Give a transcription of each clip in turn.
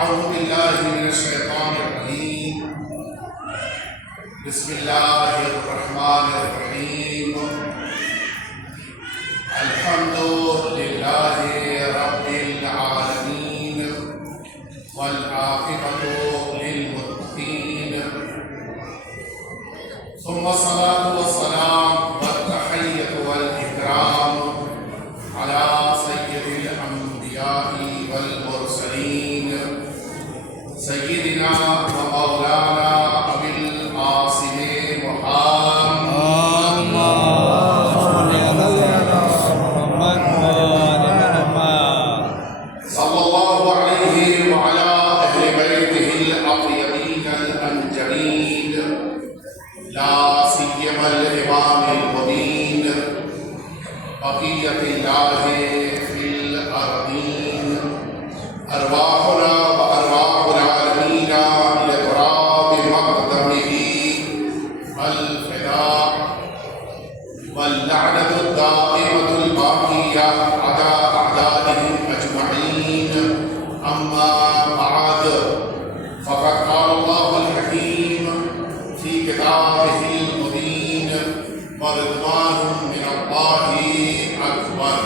أعوذ بالله من الشيطان الرجيم. بسم الله الرحمن الرحيم. الحمد لله رب العالمين والعاقبة للمتقين، ثم الصلاة والسلام والتحية والإكرام على سيد الأنبياء والمرسلين سيدنا ومولانا أبي القاسم صلى الله عليه وعلى أهل بيته الأطيبين الأنجلين، لا سيما الإمام المبين بقية الله في الأرضين. أرواحنا وأرواح العالمين لتراب مقدمه والفداء واللعنة الدائمة الباقية على أعدائهم أجمعين. أما بعد، فقد قال الله الحكيم في كتابه المبين: ورضوان من الله أكبر.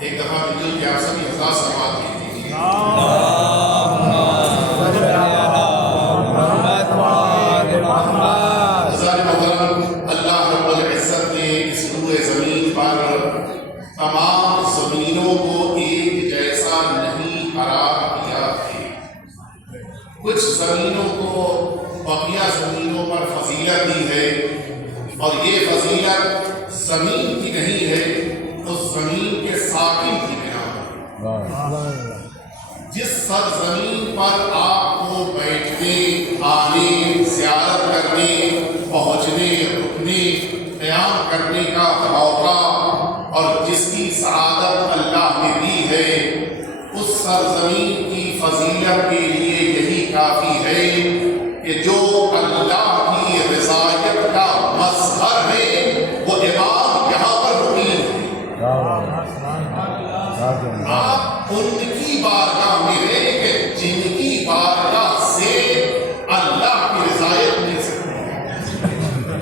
ایک دفعہ مل کے آپ سبھی حضرات سماعت کیجیے. حضرات محترم، اللہ رب العزت نے اس روئے زمین پر تمام زمینوں کو ایک جیسا نہیں قرار دیا ہے. کچھ زمینوں کو بقیہ زمینوں پر فضیلت دی ہے، اور یہ فضیلت زمین کی نہیں ہے، اس زمین کے ساکن کی بنا پر. جس سرزمین پر آپ کو بیٹھنے، آنے، زیارت کرنے، پہنچنے، رکنے، قیام کرنے کا موقع اور جس کی سعادت اللہ نے دی ہے، اس سرزمین کی فضیلت کے لیے یہی کافی ہے کہ جو اللہ کی رضایت کا مظہر ہے وہ امام یہاں پر مقیم ہے. آپ ان کی بارگاہ میں ہیں کہ جن کی بارگاہ سے اللہ کی رضایت مل سکتی ہے.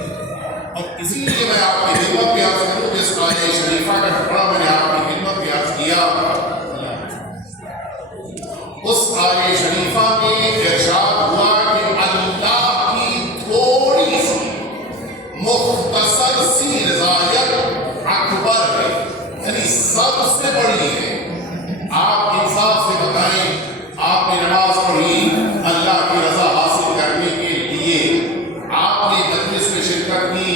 اور اسی لیے میں آپ کی خدمت میں عرض کروں، جس آیہ شریفہ کا ٹکڑا میں نے آپ کی خدمت میں عرض کیا، اس آیہ شریفہ میں ارشاد ہوا کہ اللہ کی تھوڑی سی مختصر سی رضایت اکبر ہے، یعنی سب سے بڑی ہے. آپ انصاف سے بتائیں، آپ نے نماز پڑھی اللہ کی رضا حاصل کرنے کے لیے، آپ نے مجلس میں شرکت کی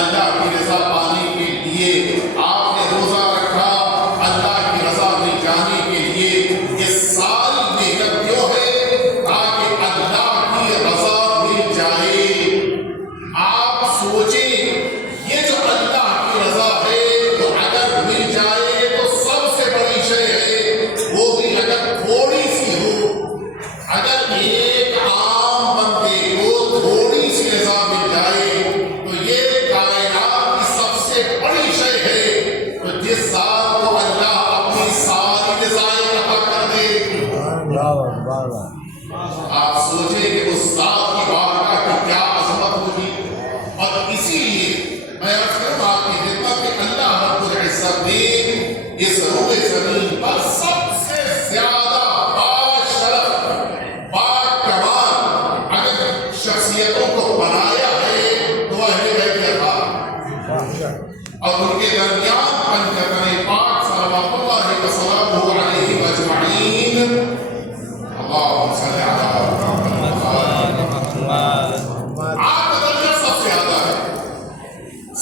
اللہ کی رضا پانے کے لیے، آپ نے روزہ رکھا اللہ کی رضا میں جانے کے لیے. یہ ساری محنت کیوں ہے؟ تاکہ اللہ کی رضا مل جائے. آپ سوچیں، یہ جو اللہ کی رضا ہے وہ اگر مل جائے تو سب سے بڑی شے ہے، وہ بھی اگر تھوڑی سی ہو. اگر ایک عام بندے کو تھوڑی سی رضا مل جائے تو یہ کائنات کی سب سے بڑی شے ہے. تو جس ذات کو اللہ اپنی ساری رضائیں عطا کر دے، آپ سوچیں کہ اس ذات کی بارگاہ کی کیا عظمت ہوگی. اور اسی لیے میں عرض کروں آپ کی خدمت کہ اللہ رب العزت نے اس روئے زمین پر سب سے زیادہ باشرف، باکمال اگر شخصیتوں کو بنایا ہے تو وہ اہل بیت اطہار، اور ان کے درمیان پنجتن پاک صلوات اللہ وسلامہ علیہ اجمعین. اللہم صلی علی محمد. آپ کا درجہ سب سے زیادہ ہے.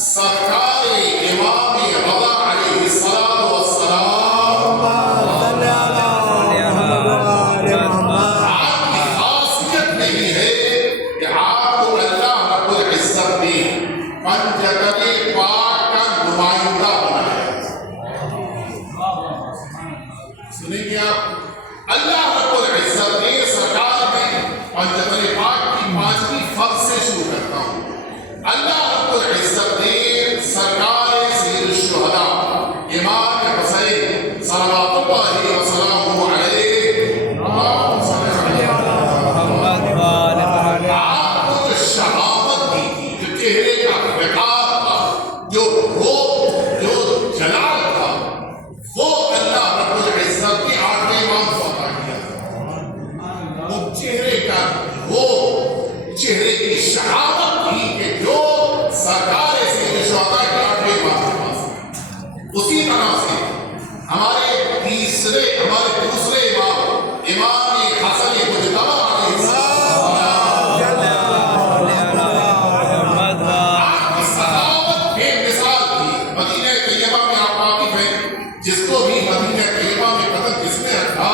سرکار امام رضا علیہ الصلوۃ والسلام، آپ کی خاصیت نہیں ہے کہ آپ کو اللہ رب العزت نے پنجتن پاک کا نمائندہ بنایا. سنیں گے آپ، اللہ رب العزت نے سرکار میں پنجتن پاک کی 5ویں فرض سے شروع کرتا ہوں. اللہ رب العزت نے سرکار سید الشہداء امام حسین صلوات اللہ وسلامہ علیہ چہرے کی شہامت تھی کہ جو سرکار سے شہداء کے 8ویں امام کے پاس ہے۔ اسی طرح سے ہمارے دوسرے امام حسن مجتبی علیہ السلام آپ کی سخاوت بے مثال تھی۔ مدینہ طیبہ میں آپ واقف ہیں، جس کو بھی مدینہ طیبہ میں قدم جس نے رکھا،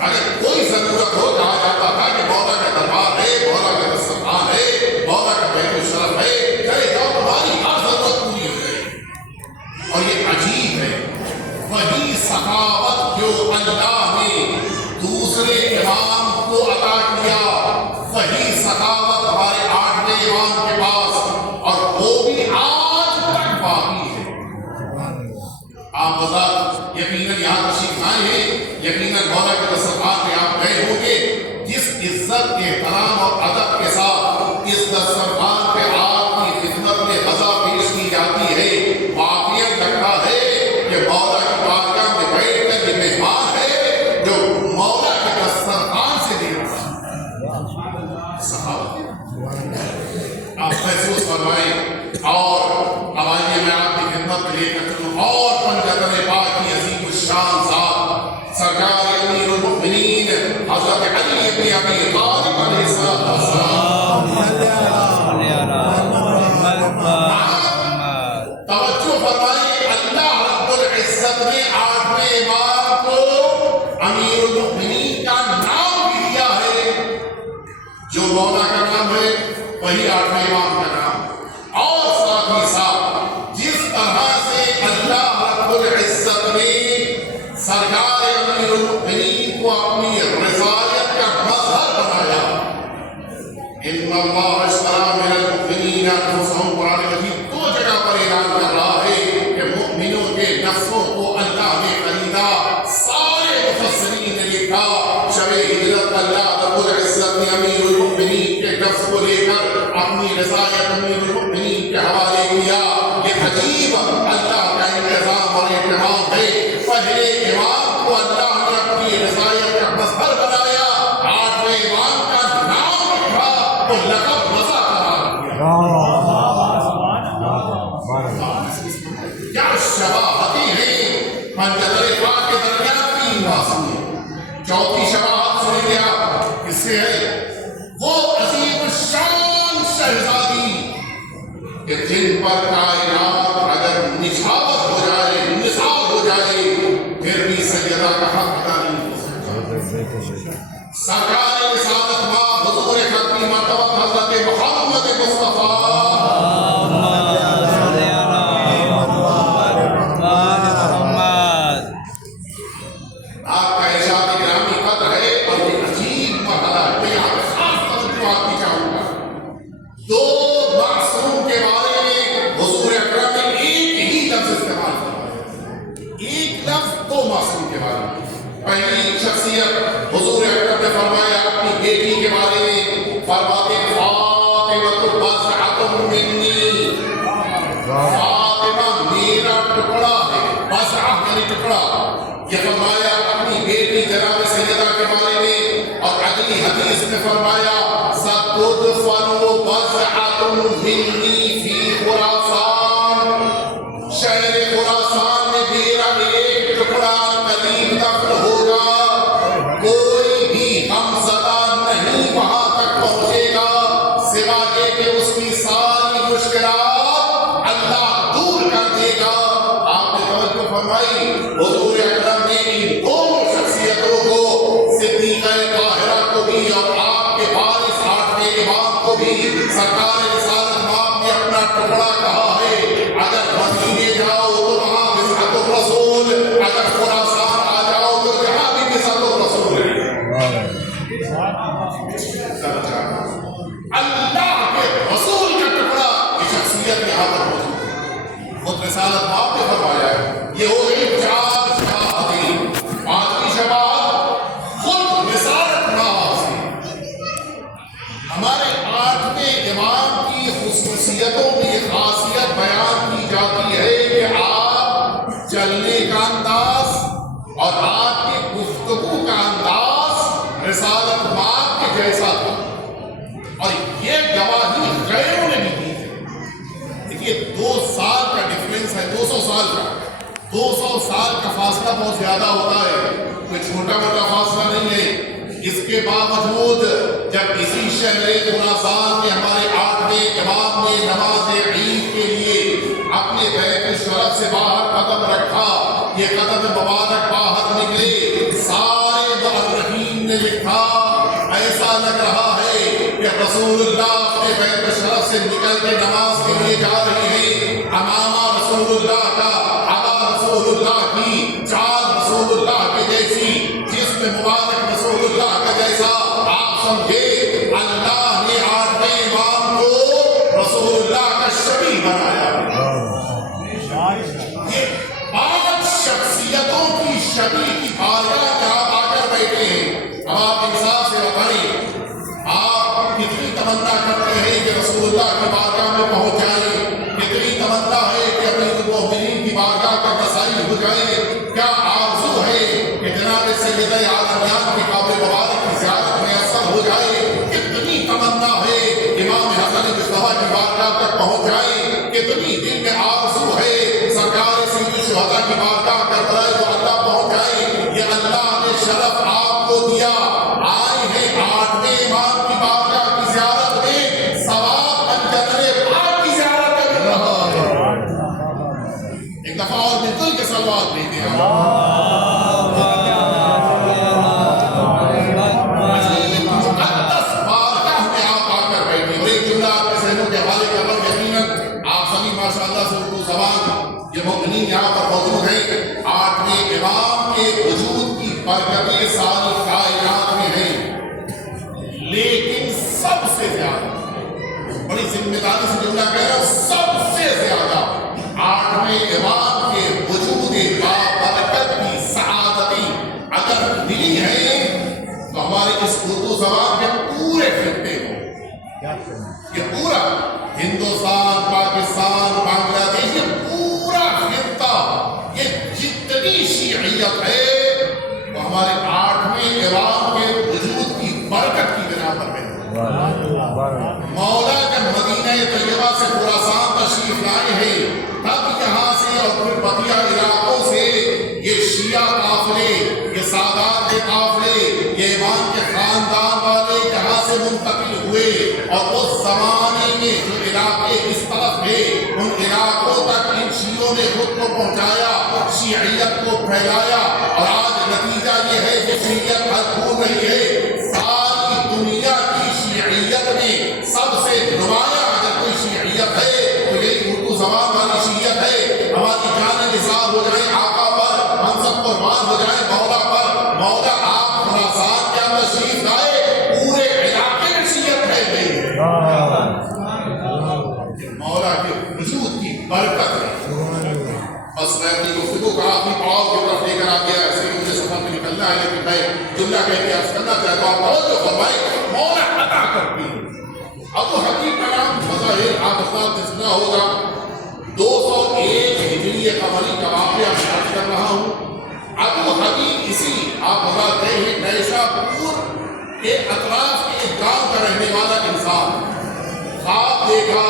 اگر کوئی ضرورت ہو کہا جاتا تھا کہ مولا کا دربار ہے، مولا کا دسترخوان ہے، مولا کا بیت الشرف ہے، چلے جاؤ تمہاری ہر ضرورت پوری ہو جائے گی۔ اور یہ عجیب ہے، وہی سخاوت جو اللہ نے دوسرے امام کو عطا کیا، وہی سخاوت ہمارے 8ویں امام کے پاس، اور وہ بھی آج تک باقی ہے۔ آپ بذات یقیناً یہاں تشریف لائے ہیں، یقیناً مولا کے دسترخوان پہ آپ گئے ہوں گے۔ جس عزت احترام اور ادب کے ساتھ اس دسترخوان پہ آپ کی خدمت میں غذا پیش کی جاتی ہے، واقعاً لگتا ہے کہ مولا کی بارگاہ میں بیٹھ کر یہ مہمان ہے جو مولا کے دسترخوان سے دے رہا ہے۔ صحابہ آپ محسوس فرمائیں، اور اب آئیے میں آپ کی خدمت میں لے کر چلوں اور پنجتن پاک کی عظیم الشان ذات سرکار امیر المؤمنین حضرت علی بن ابی طالب علیہ السلام۔ توجہ فرمائیے، اللہ رب العزت نے 8ویں امام کو امیر المؤمنین کا نام بھی دیا ہے۔ جو مولا کا نام ہے وہی 8ویں امام کا نام، اور ساتھ ہی ساتھ جس طرح سے اللہ رب العزت نے سرکار امیر المؤمنین کو اپنی رضایت کا مظہر بنایا۔ ان اللہ اشتری من المؤمنین انفسهم، قرآن مجید 2 جگہ پر اعلان کر رہا ہے کہ مؤمنوں کے نفسوں کو اللہ نے خریدا۔ سارے مفسرین نے لکھا شب ہجرت اللہ رب العزت نے امیر المؤمنین کے نفس کو لے کر اپنی رضایت امیر المؤمنین کے حوالے کیا۔ یہ عجیب اللہ کا انتظام اور اہتمام ہے۔ پہلے امام کو اللہ نے اپنی رضایت کا مظہر بنایا، 8ویں امام کا نام رکھا تو لقب رضا قرار دیا۔ کیا شباہتیں ہیں پنجتن پاک کے درمیان 3 معصوم۔ چوتھی شباہت سنیں گے آپ، کس سے ہے؟ وہ عظیم الشان شہزادی کہ جن پر کائنات اگر نچھاور ہو جائے، نثار ہو جائے، پھر بھی سیدہ کا حق ادا نہیں ہو سکتا۔ سرکار رسالت ماں حضور ختمی مرتبہ حضرت محمد مصطفیٰ آپ کا ارشاد گرامی قدر ہے، اور یہ عجیب مرحلہ ہے۔ میں یہاں پہ خاص توجہ آپ کی چاہوں گا۔ 2 معصوم کے بارے میں حضور اکرم نے ایک ہی لفظ استعمال فرمایا، ایک لفظ 2 معصوم کے بارے میں۔ پہلی شخصیت حضور اکرم نے فرمایا اپنی بیٹی کے بارے میں، فرماتے فاطمہ بضعۃ منی، فاطمہ میرا ٹکڑا ہے، بضعہ یعنی ٹکڑا۔ یہ فرمایا اپنی بیٹی جناب سیدہ کے بارے میں، اور اگلی حدیث میں فرمایا ستدفن بضعۃ منی فی خراسان، شہر خراسان میں میرا ایک ٹکڑا قریب دفن ہوگا، کوئی بھی غمزدہ نہیں وہاں تک پہنچے گا سوائے کہ اس کی ساری مشکلات اللہ دور کر دے گا۔ آپ نے توجہ فرمائی، حضور اکرم نے ان 2 شخصیتوں کو، صدیقہ طاہرہ کو بھی اور آپ کے وارث 8ویں امام کو بھی، سرکار رسالت ماں نے اپنا ٹکڑا کہا ہے۔ اگر مدینے جاؤ تو وہاں بضعۃ الرسول، اگر خراسان آ جاؤ تو یہاں بھی بضعۃ الرسول ہے۔ اللہ کے رسول کا ٹکڑا، یہ شخصیت یہاں پر موجود ہے۔ خود رسالت ماں نے فرمایا ہے۔ یہ ہو گئی 4 شباہتیں۔ 5ویں شباہت خود رسالت ماں سے ہمارے 8ویں امام کی خصوصیتوں میں یہ خاصیت بیان کی جاتی ہے کہ آپ چلنے کا انداز اور آپ کی گفتگو کا انداز رسالت ماں کے جیسا تھا، اور یہ سال کا 200 سال کا فاصلہ بہت زیادہ ہوتا ہے، کوئی چھوٹا موٹا فاصلہ نہیں ہے۔ اس کے باوجود جب اسی شہر خراسان میں ہمارے 8ویں امام نے نماز عید کے لیے اپنے بیت شرف سے باہر قدم رکھا، یہ قدم مبارک باہر نکلے، سارے مؤرخین نے لکھا ایسا لگ رہا ہے کہ رسول اللہ اپنے بیت شرف سے نکل کے نماز کے لیے جا رہے ہیں۔ امامہ رسول اللہ کا، عبا رسول اللہ کی، چال رسول اللہ کے جیسی، جسم مبارک رسول اللہ کا جیسا، آپ سمجھے اللہ نے 8ویں امام کو رسول اللہ کا شبیہ بنایا۔ یہ 5 شخصیتوں کی شبیہ کی بارگاہ میں آپ آ کر بیٹھے ہیں۔ اب آپ انصاف سے بتائیں، آپ کتنی تمنا کرتے ہیں کہ رسول اللہ کی بارگاہ میں پہنچ جائیں؟ کتنی تمنا ہے کہ امیر المومنین کی بارگاہ کا رسائی ہو جائے؟ کیا آرزو ہے کہ جناب سید عالمیان کی قبر مبارک کی زیارت میسر ہو جائے؟ کتنی تمنا ہے امام حسن مصطفیٰ کی بارگاہ تک پہنچ جائے؟ کتنی دل میں آرزو ہے سرکار سید شہداء کی بارگاہ کربلا جو اللہ پہنچ جائے؟ یہ اللہ نے شرف آپ کو دیا، آئے ہیں 8ویں امام کی بارگاہ کی زیارت میں، ثواب منجر پاک کی زیارت میں مل رہا ہے۔ ایک دفعہ اور بالکل کے سلوات بھیجتے ہیں۔ مقدس بارگاہ میں آپ آ کر بیٹھے، اور ایک جملہ آپ کے ذہنوں کے حوالے کر رہا ہوں، یقیناً آپ سبھی ماشاءاللہ سے اردو زبان یہ مومنین یہاں پر موجود ہیں۔ 8ویں امام کے وجود کی برکتیں ساری کائنات میں ہیں، لیکن سب سے زیادہ، بڑی ذمہ داری سے جملہ کہہ رہا ہوں، سب سے زیادہ 8ویں امام کے وجود بابرکت کی سعادتی اگر ملی ہے تو ہمارے اس اردو زبان کے پورے خطے کو، یہ پورا ہندوستان، پاکستان، بنگلہ دیش، یہ پورا خطہ، یہ جتنی شیعیت ہے وہ ہمارے 8ویں امام کے وجود کی برکت کی بنا پر ہے۔ مولا جب مدینہ طیبہ سے خراسان تشریف لائے ہیں، تب یہاں سے اور پھر بقیہ علاقوں سے یہ شیعہ قافلے، یہ سادات کے قافلے، یہ امام کے خاندان والے یہاں سے منتقل ہوئے، اور اس زمانے میں جو علاقے اس طرف تھے ان علاقوں تک ان شیعوں نے خود کو پہنچایا، شیعیت کو پھیلایا، اور آج نتیجہ یہ ہے کہ شیعیت بھرپور رہی ہے۔ ساری دنیا کی شیعیت میں سب سے نمایاں اگر کوئی شیعیت ہے تو یہی اردو زبان والی شیعیت ہے۔ ہماری جان نثار ہو جائیں آقا پر، منصب قربان ہو جائیں مولا پر، مولا آپ خراسان کے اندر تشریف لائے، پورے علاقے میں شیعت پھیل گئی ہے۔ مولا کے وجود کی برکت ہے۔ بس میں اپنی گفتگو کا آخری پڑاؤ کی طرف لے کر آ گیا، اس لیے مجھے سفر میں نکلنا ہے، لیکن میں جملہ کہہ کے عرض کرنا چاہتا ہوں، توجہ فرمائیں، مولا عطا کرتی ہے۔ ابو حبیب کا نام بظاہر آپ حضرات نے سنا ہوگا، 201 ہجری قمری کا واقعہ میں عرض کر رہا ہوں۔ ابو حبیب اسی آپ حضرات گئے ہیں نیشا پور کے اطراف کے ایک گاؤں کا رہنے والا انسان، خواب دیکھا،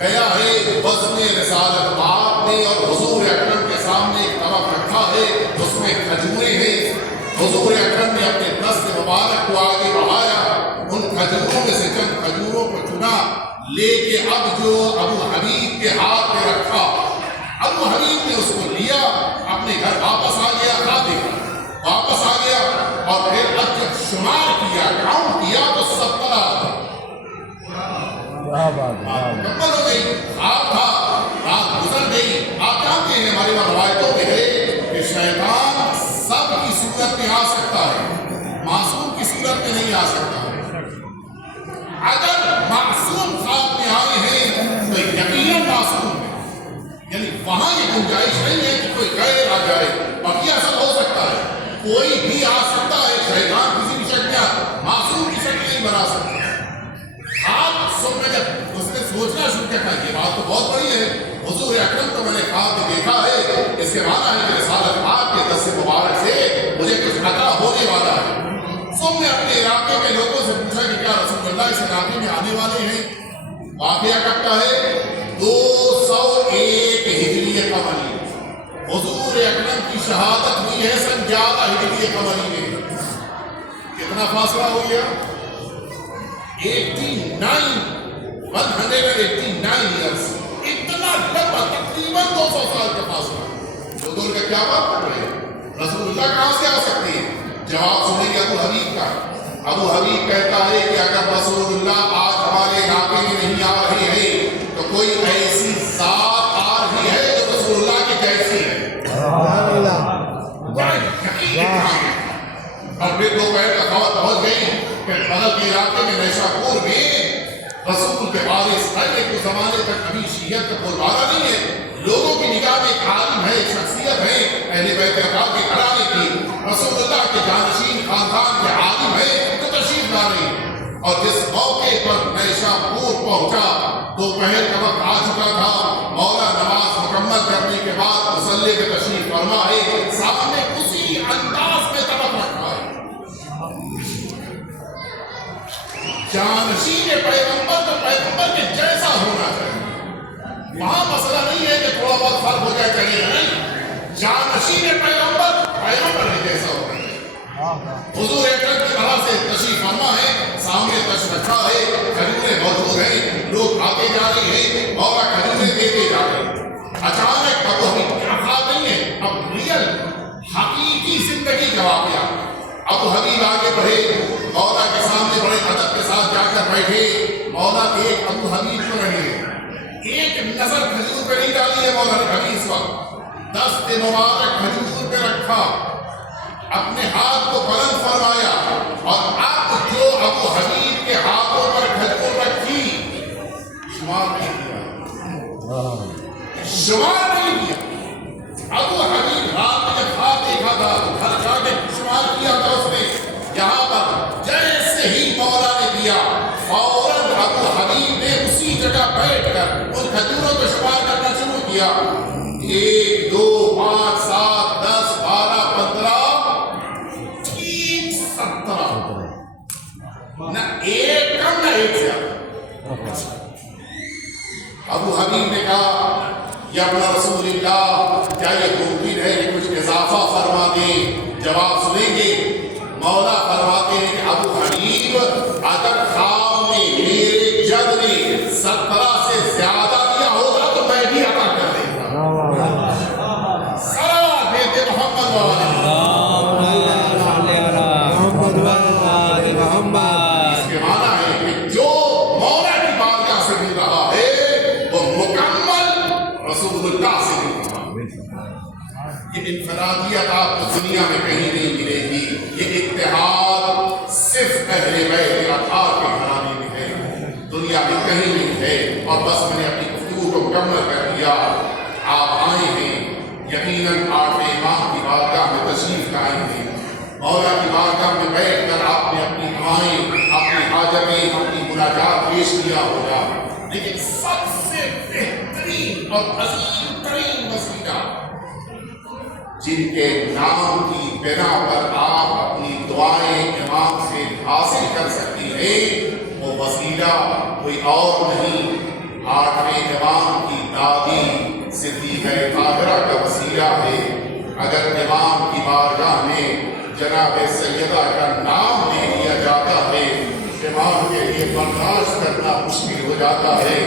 گیا ہے وزن رسالت آپ نے اور حضور اکرم کے سامنے ایک طرف رکھا ہے، اس میں کھجوریں ہیں۔ حضور اکرم نے اپنے دست مبارک کو آگے بڑھایا، ان کھجوروں میں سے چند کھجوروں کو چنا، لے کے اب جو ابو حبیب کے ہاتھ میں رکھا، ابو حبیب نے اس کو لیا، اپنے گھر واپس آ گیا، واپس آ گیا، اور پھر اب جب شمار کیا، کاؤنٹ کیا تو 17 مکمل ہو گئی۔ آپ تھا، رات گزر گئی۔ آپ جانتے ہیں ہماری روایتوں میں ہے کہ شیطان سب کی صورت میں آ سکتا ہے، معصوم کی صورت میں نہیں آ سکتا۔ اگر معصوم خواب میں آئے ہیں تو یقیناً معصوم ہے، یعنی وہاں یہ گنجائش نہیں ہے کہ کوئی غیر آ جائے، بقیہ سب ہو سکتا ہے، کوئی بھی آ سکتا ہے، شیطان کسی بھی شکل میں معصوم کی شکل نہیں بنا سکتا۔ خواب سن میں جب اس نے سوچنا شروع کیا، یہ بات تو بہت بڑی ہے، حضور اکرم کو میں نے خواب میں دیکھا ہے، اس کے معنی ہے کہ رسالت آپ کے دست مبارک سے مجھے کچھ عطا ہونے والا ہے۔ سب نے اپنے علاقے کے لوگوں سے پوچھا کہ کیا رسول اللہ اس علاقے میں آنے والے ہیں؟ واقعہ کب کا ہے؟ 201 ہجری شہادت ہوئی ہے سن 11 ہجری قمری میں. کتنا فاصلہ ہو گیا؟ 189 ایئرس. اتنا لمبا، تقریباً 200 سال کا فاصلہ. بزرگ کا کیا بات کر رہے ہیں؟ رسول اللہ کہاں سے آ سکتے ہیں؟ جواب سنیں گے ابو حبیب کا. ابو حبیب کہتا ہے کہ اگر رسول اللہ آج ہمارے علاقے میں نہیں آ رہے ہیں تو کوئی ایسی ذات آ رہی ہے جو رسول اللہ کی جیسی ہے. اور پھر دوپہر کا خبر پہنچ گئی کہ بغل کے علاقے میں نیشاپور میں رسول کے وارث پہلے کچھ زمانے تک ابھی شیعت کا بول بالا نہیں ہے. لوگوں کی نگاہ میں ایک عالم ہے، ایک شخصیت ہے اہل بیت اقوام کے گھرانے کی، رسول اللہ کے جانشین خاندان کے عالم ہے تو تشریف لا رہے ہیں. اور جس موقع پر نیشاپور پہنچا دوپہر کا وقت آ چکا تھا. مولا نماز مکمل کرنے کے بعد مصلی پہ تشریف فرما ہے. سامنے اسی انداز میں طبق رکھا ہے. جانشین پیغمبر تو پیغمبر کے جیسا ہونا چاہیے. وہاں مسئلہ نہیں ہے کہ تھوڑا بہت فرق ہو جائے چاہیے، نہیں. جانشین پیغمبر پیغمبر کے جیسا ہونا چاہیے. حضور اکرم کی طرح سے تشریف فرما ہے. سامنے تشریف رکھا ہے، کھجوریں موجود ہیں، لوگ آتے جا رہے ہیں، مولا کھجوریں دیتے جا رہے ہیں. اچانک اب ابھی کیا حال نہیں ہے، اب ریئل حقیقی زندگی کا واقعہ. ابو حبیب آگے بڑھے، مولا کے سامنے بڑے ادب کے ساتھ جا کر بیٹھے. مولا ایک ابو حبیب کو رہے، ایک نظر کھجور پہ نہیں ڈالی ہے مولا نے کبھی اس وقت. دست مبارک کھجور پہ رکھا، اپنے ہاتھ کو بلند فرمایا اور اب جو ابو حبیب کے ہاتھوں پر کھجور رکھی شمار نہیں کیا، شمار نہیں کیا. ابو حبیب رات میں جب ہاتھ دیکھا تھا تو گھر جا کے شمار کیا تھا اس نے. یہاں پر جیسے ہی مولا نے دیا فوراً ابو حبیب نے اسی جگہ بیٹھ کر ان کھجوروں کو شمار کرنا شروع کیا. 1 2 5 7 10 12 15 ٹھیک 17، نہ ایک کم نہ ایک زیادہ. ابو حبیب نے کہا یا ابن رسول اللہ کیا یہ ممکن ہے کہ کچھ اضافہ فرما دیں؟ جواب سنیں گے. مولا فرماتے ہیں کہ ابو حبیب اگر خام نے میرے جد نے 17 سے زیادہ دیا ہوگا تو میں بھی عطا کر دیں گا. صلاۃ دیتے محمد والے محمد. اس کے معنی ہے کہ جو مولا کی بارگاہ سے مل رہا ہے وہ مکمل رسول اللہ سے مل رہا ہے. یہ انفرادیت آپ کو دنیا میں کہیں نہیں ملے گی. یہ اتحاد صرف اہل بیت اطہار کے گھرانے میں ہے، دنیا میں کہیں نہیں ہے. اور بس میں نے اپنی گفتگو کو مکمل کر دیا. آپ آئے ہیں یقیناً 8 امام کی بارگاہ میں تشریف لائے ہیں. مولا کی بارگاہ میں بیٹھ کر آپ نے اپنی دعائیں، اپنی حاجتیں، اپنی مناجات پیش کیا ہوگا. لیکن سب سے بہترین اور عظیم ترین وسیلہ جن کے نام کی بنا پر آپ اپنی دعائیں امام سے حاصل کر سکتی ہیں وہ وسیلہ کوئی اور نہیں، 8ویں امام کی دادی صدیقہ طاہرہ کا وسیلہ ہے. اگر امام کی بارگاہ میں جناب سیدہ کا نام لے لیا جاتا ہے امام کے لیے برداشت کرنا مشکل ہو جاتا ہے.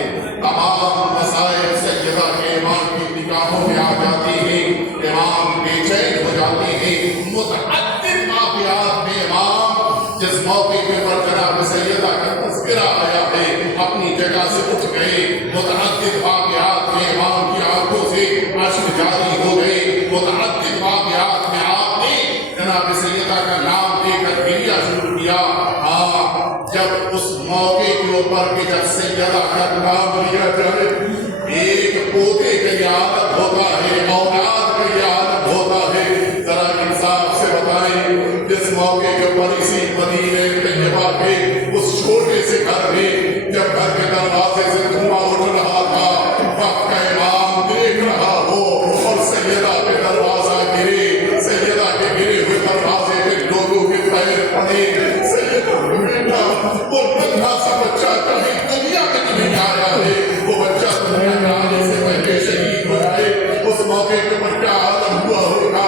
تمام مسائل سیدہ کے امام کی نگاہوں میں آ جاتی ہیں، امام بے چین ہو جاتے ہیں. متعدد واقعات میں امام جس موقع پر جناب سیدہ کا تذکرہ آیا ہے اپنی جگہ سے اٹھ گئے. متعدد واقعات میں امام کی آنکھوں سے اشک جاری ہو گئے. متعدد واقعات میں آپ نے جناب سیدہ کا نام لے کر گریا شروع کیا. جب اس موقع کے اوپر کہ جب سیدہ کا نام لیا جائے ایک پوتے کا یہ عادت ہوتا ہے، اولاد کا یہ عادت ہوتا ہے. ذرا انصاف سے بتائیں جس موقع کے اوپر اسی مدینے طیبہ کے اس چھوٹے سے گھر میں جب گھر کے دروازے سے دھواں اٹھ رہا تھا وقت کا امام دیکھ رہا ہو اور سیدہ پہ دروازہ گرے، سیدہ کے گرے ہوئے دروازے پہ لوگوں کے پیر پڑے. سیدہ بیٹا وہ ننھا سا بچہ کہیں دنیا میں نہیں آیا ہے، وہ بچہ دنیا میں آنے سے پہلے شہید ہو جائے. اس موقع کے پر کیا عالم ہوا ہوگا.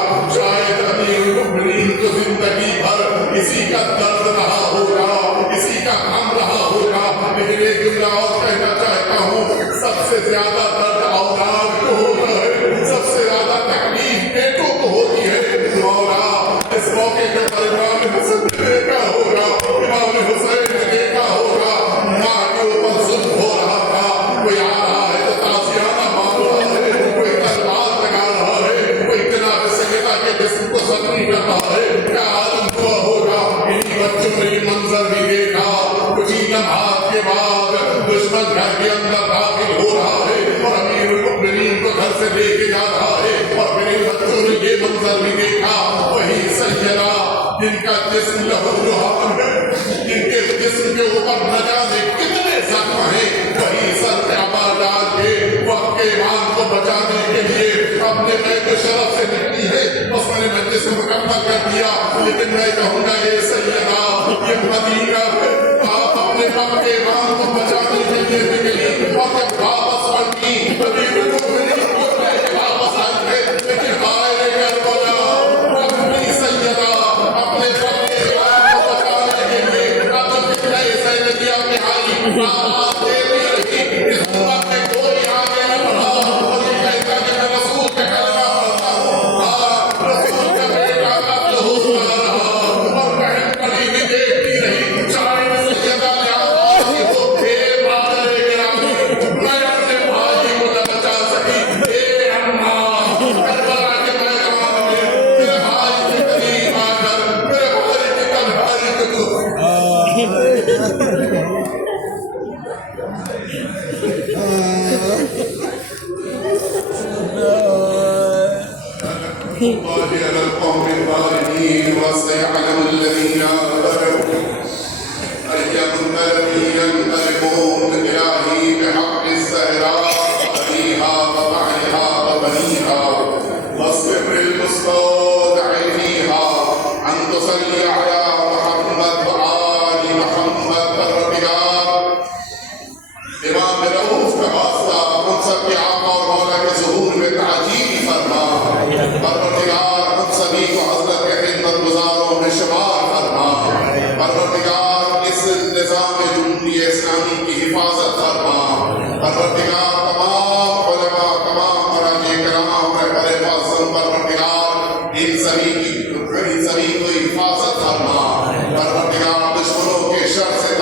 جسم کے اوپر نہ جانے کتنے زخم ہیں، وہی سر پہ عبا ڈال کے وقت کے ایمان کو بچانے کے لیے اپنے بیت شرف سے نکلی ہے۔ بس میں نے مجلس کو مکمل کر دیا، لیکن میں کہوں گا یہ سیدہ یہ مدینہ ہے، آپ اپنے وقت کے ایمان کو بچانے کے لیے نکلی اور جب واپس پڑھی ابھی واپس آئے تھے، لیکن ہائے کربلا اپنی سیدہ اپنے وقت کے ایمان کو بچانے کے لیے اب کتنے سیدی اپنے آئی آواز دے رہی اس امت میں کوئی آگے نہ بڑھا اور یہ کہتا کہ میں رسول کا کلمہ پڑھتا ہوں، رسول کا بیٹا قتل ہو رہا اور بہن پڑھی بھی دیکھتی رہی، چاہے سیدہ نے آواز کی ہو اے مادر گرامی میں اپنے بھائی کو نہ بچا سکی، اے اماں کربلا کے میدان میں میرے بھائی کے قریب آ کر میرے بھائی کی تنہائی کو الله على القوم الظالمين وسيعلم الذين كفروا أي منقلب ينقلبون إلهي بحق الزهراء وبنيها وبعلها وبنيها واصبر للمستودع فيها أن تصلي على محمد وآل محمد پروردگار امام رؤوف کا واسطہ ان سب کے آقا اور مولا کے ظہور میں تعجیل فرما، پروردگار ہم سبھی کو حضرت کے خدمت گزاروں میں شمار فرما، پروردگار اس نظام جمہوریہ اسلامی کی حفاظت فرما، پروردگار تمام علماء تمام مراجع کرام رہبر معظم پروردگار ان سبھی کو حفاظت فرما، پروردگار دشمنوں کے شر سے